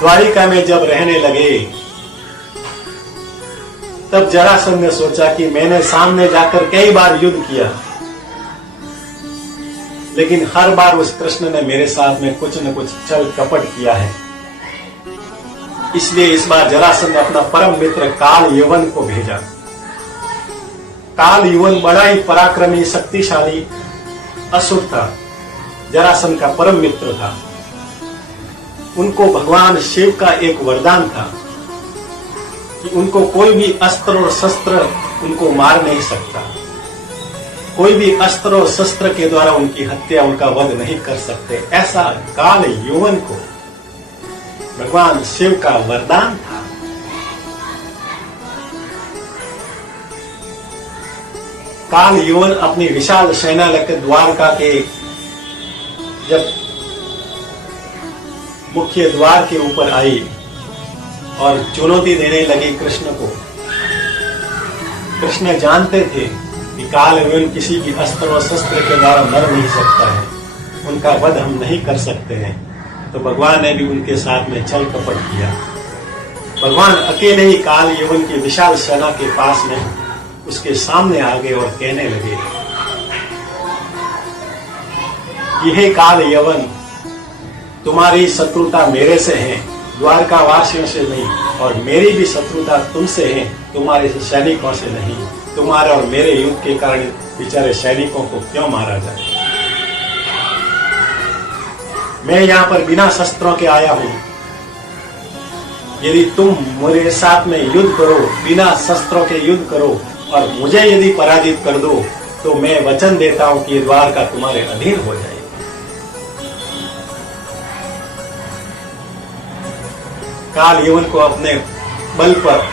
द्वारिका में जब रहने लगे तब जरासंध ने सोचा कि मैंने सामने जाकर कई बार युद्ध किया, लेकिन हर बार उस कृष्ण ने मेरे साथ में कुछ न कुछ छल कपट किया है। इसलिए इस बार जरासंध ने अपना परम मित्र काल यवन को भेजा। काल यवन बड़ा ही पराक्रमी शक्तिशाली असुर था, जरासंध का परम मित्र था। उनको भगवान शिव का एक वरदान था कि उनको कोई भी अस्त्र और शस्त्र उनको मार नहीं सकता, कोई भी अस्त्र और शस्त्र के द्वारा उनकी हत्या, उनका वध नहीं कर सकते। ऐसा काल यवन को भगवान शिव का वरदान था। काल यवन अपनी विशाल सेना लेकर द्वारका के जब मुख्य द्वार के ऊपर आई और चुनौती देने लगी कृष्ण को। कृष्ण जानते थे कि काल यवन किसी भी अस्त्र और शस्त्र के द्वारा मर नहीं सकता है, उनका वध हम नहीं कर सकते हैं। तो भगवान ने भी उनके साथ में छल कपट किया। भगवान अकेले ही काल यवन की विशाल सेना के पास में उसके सामने आ गए और कहने लगे, यह काल यवन, तुम्हारी शत्रुता मेरे से है, द्वारका वासियों से नहीं, और मेरी भी शत्रुता तुमसे है, तुम्हारे सैनिकों से नहीं। तुम्हारे और मेरे युद्ध के कारण बेचारे सैनिकों को क्यों मारा जाए? मैं यहाँ पर बिना शस्त्रों के आया हूं। यदि तुम मेरे साथ में युद्ध करो, बिना शस्त्रों के युद्ध करो और मुझे यदि पराजित कर दो, तो मैं वचन देता हूं कि द्वारका तुम्हारे अधीन हो जाएगी। काल यवन को अपने बल पर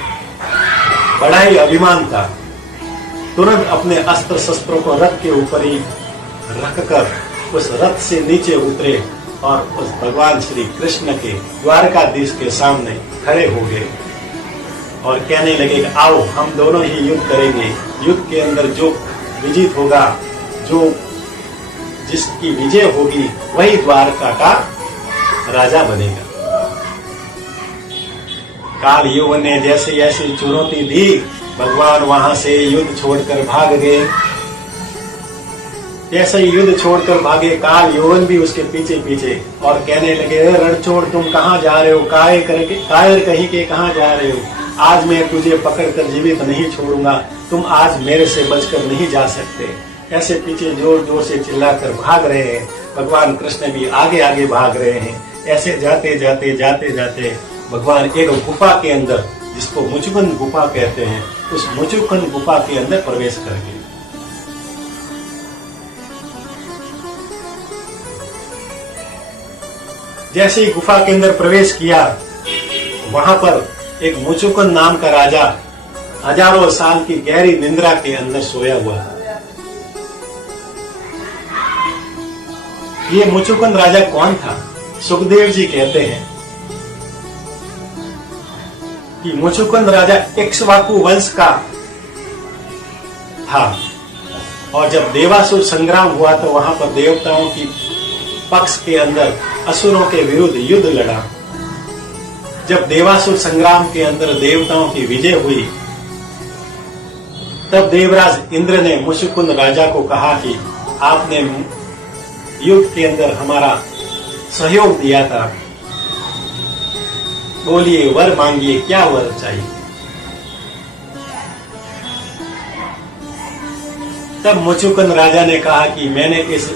बड़ा ही अभिमान था। तुरंत अपने अस्त्र शस्त्रों को रथ के ऊपर ही रखकर उस रथ से नीचे उतरे और उस भगवान श्री कृष्ण के द्वारकाधीश के सामने खड़े हो गए और कहने लगे, आओ हम दोनों ही युद्ध करेंगे। युद्ध के अंदर जो विजित होगा, जो जिसकी विजय होगी, वही द्वारका का राजा बनेगा। काल यवन ने जैसे जैसे चुनौती दी, भगवान वहां से युद्ध छोड़कर भाग गए। जैसे ही युद्ध छोड़कर भागे, काल यवन भी उसके पीछे पीछे और कहने लगे, रणछोड़ तुम कहां जा रहे हो? कायर कहीं के कहां जा रहे हो? आज मैं तुझे पकड़कर जीवित नहीं छोड़ूंगा, तुम आज मेरे से बचकर नहीं जा सकते। ऐसे पीछे जोर जोर से चिल्लाकर भाग रहे हैं। भगवान कृष्ण भी आगे आगे भाग रहे हैं। ऐसे जाते जाते जाते जाते भगवान एक गुफा के अंदर, जिसको मुचुकुंद गुफा कहते हैं, उस मुचुकुंद गुफा के अंदर प्रवेश कर गए। जैसे ही गुफा के अंदर प्रवेश किया, वहां पर एक मुचुकुंद नाम का राजा हजारों साल की गहरी निंद्रा के अंदर सोया हुआ था। ये मुचुकुंद राजा कौन था? सुखदेव जी कहते हैं कि मुचुकुंद राजा इक्ष्वाकु वंश का था, और जब देवासुर संग्राम हुआ तो वहां पर देवताओं की पक्ष के अंदर असुरों के विरुद्ध युद्ध लड़ा। जब देवासुर संग्राम के अंदर देवताओं की विजय हुई, तब देवराज इंद्र ने मुचुकुंद राजा को कहा कि आपने युद्ध के अंदर हमारा सहयोग दिया था, बोलिए वर मांगिए, क्या वर चाहिए? तब मुचुकुंद राजा ने कहा कि मैंने इस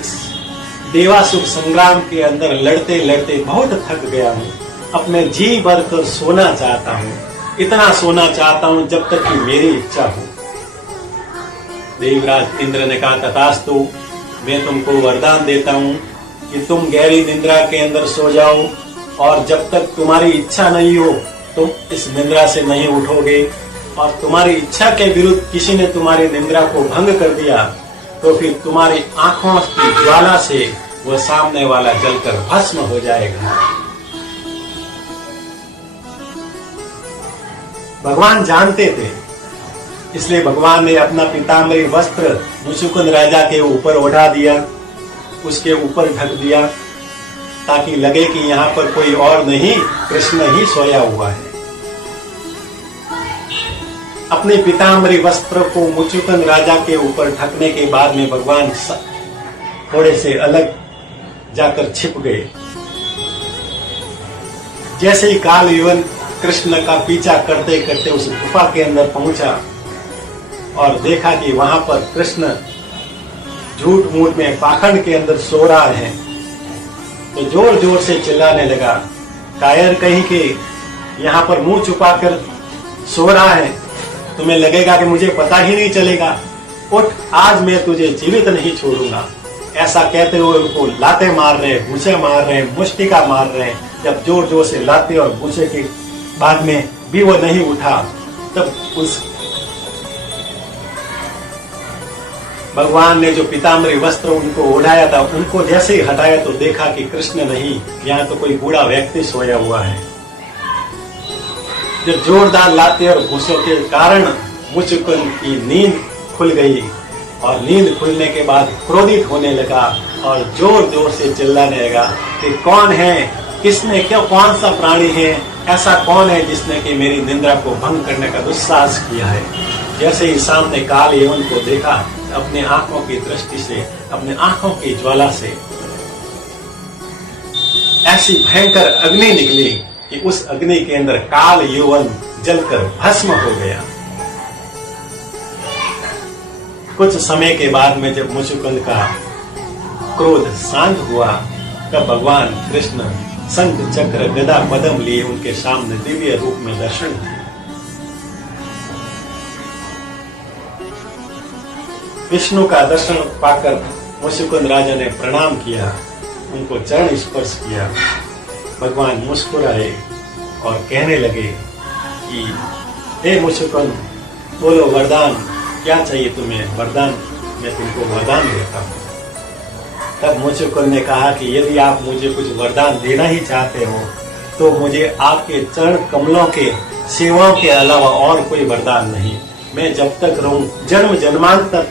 देवासुर संग्राम के अंदर लड़ते लड़ते बहुत थक गया हूं, अपने जी भर कर सोना चाहता हूं, इतना सोना चाहता हूं जब तक कि मेरी इच्छा हो। देवराज इंद्र ने कहा, तथास्तु, मैं तुमको वरदान देता हूं कि तुम गहरी निद्रा के अंदर सो जाओ, और जब तक तुम्हारी इच्छा नहीं हो तुम इस निद्रा से नहीं उठोगे, और तुम्हारी इच्छा के विरुद्ध किसी ने तुम्हारी निद्रा को भंग कर दिया तो फिर तुम्हारी आंखों की ज्वाला से वह सामने वाला जलकर भस्म हो जाएगा। भगवान जानते थे, इसलिए भगवान ने अपना पीताम्बरी वस्त्र मुचुकुंद राजा के ऊपर ओढ़ा दिया, उसके ऊपर ढक दिया, ताकि लगे कि यहाँ पर कोई और नहीं, कृष्ण ही सोया हुआ है। अपने पीताम्बरी वस्त्र को मुचुकुंद राजा के ऊपर ढकने के बाद में भगवान थोड़े से अलग जाकर छिप गए। जैसे ही काल यवन कृष्ण का पीछा करते करते उस गुफा के अंदर पहुंचा और देखा कि वहां पर कृष्ण झूठ मूठ में पाखंड के अंदर सो रहा है, तो जोर जोर से चिल्लाने लगा, कायर कहीं के यहाँ पर मुंह छुपाकर सो रहा है, तुम्हें लगेगा कि मुझे पता ही नहीं चलेगा, उठ, आज मैं तुझे जीवित नहीं छोड़ूंगा। ऐसा कहते हुए उनको लाते मार रहे, घूसे मार रहे, मुष्टिका मार रहे। जब जोर जोर से लाते और घूसे के बाद में भी वो नहीं उठा, तब उस भगवान ने जो पीताम्बरी वस्त्र उनको ओढ़ाया था, उनको जैसे ही हटाया तो देखा कि कृष्ण नहीं, यहाँ तो कोई बूढ़ा व्यक्ति सोया हुआ है। जब जोरदार लाते और घूसों के कारण मुचुकुंद की नींद खुल गई और नींद खुलने के बाद क्रोधित होने लगा और जोर जोर से चिल्लाने लगा कि कौन है, किसने, क्यों, कौन सा प्राणी है, ऐसा कौन है जिसने कि मेरी निंद्रा को भंग करने का दुस्साहस किया है। जैसे ही सामने काल यवन को देखा, अपने आंखों की दृष्टि से, अपने आंखों की ज्वाला से ऐसी भयंकर अग्नि निकली कि उस अग्नि के अंदर काल यवन जलकर भस्म हो गया। कुछ समय के बाद में जब मुचुकुंद का क्रोध शांत हुआ, तब भगवान कृष्ण शंख चक्र गदा पद्म लिए उनके सामने दिव्य रूप में दर्शन दिए। विष्णु का दर्शन पाकर मुचुकुंद राजा ने प्रणाम किया, उनको चरण स्पर्श किया। भगवान मुस्कुराए और कहने लगे कि हे मुचुकुंद, बोलो वरदान, क्या चाहिए तुम्हें? वरदान, मैं तुमको वरदान देता हूँ। तब मुचुकुंद ने कहा कि यदि आप मुझे कुछ वरदान देना ही चाहते हो तो मुझे आपके चरण कमलों के सेवाओं के अलावा और कोई वरदान नहीं। मैं जब तक रहूं, जन्म जन्मांतर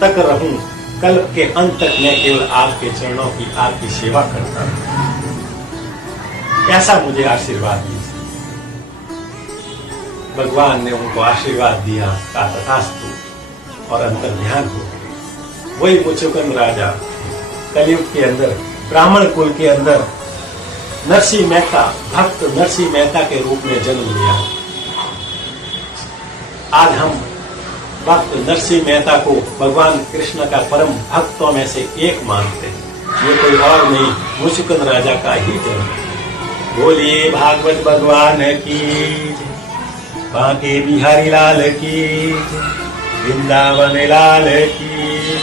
तक रहूं, कल्प के अंत तक मैं केवल आपके चरणों की, आपकी सेवा करता हूं। ऐसा मुझे आशीर्वाद दीजिए। भगवान ने उनको आशीर्वाद दिया, का तथास्तु, और अंतर ध्यान हो गए। वही मुचुकुंद राजा कलयुग के अंदर, ब्राह्मण कुल के अंदर नरसिंह मेहता, भक्त नरसिंह मेहता के रूप में जन्म लिया। आज हम भक्त नरसिंह मेहता को भगवान कृष्ण का परम भक्तों में से एक मानते हैं। ये कोई और नहीं, मुचुकुंद राजा का ही जन्म। बोलिए भागवत भगवान की, बांके बिहारी लाल की, वृंदावन लाल की।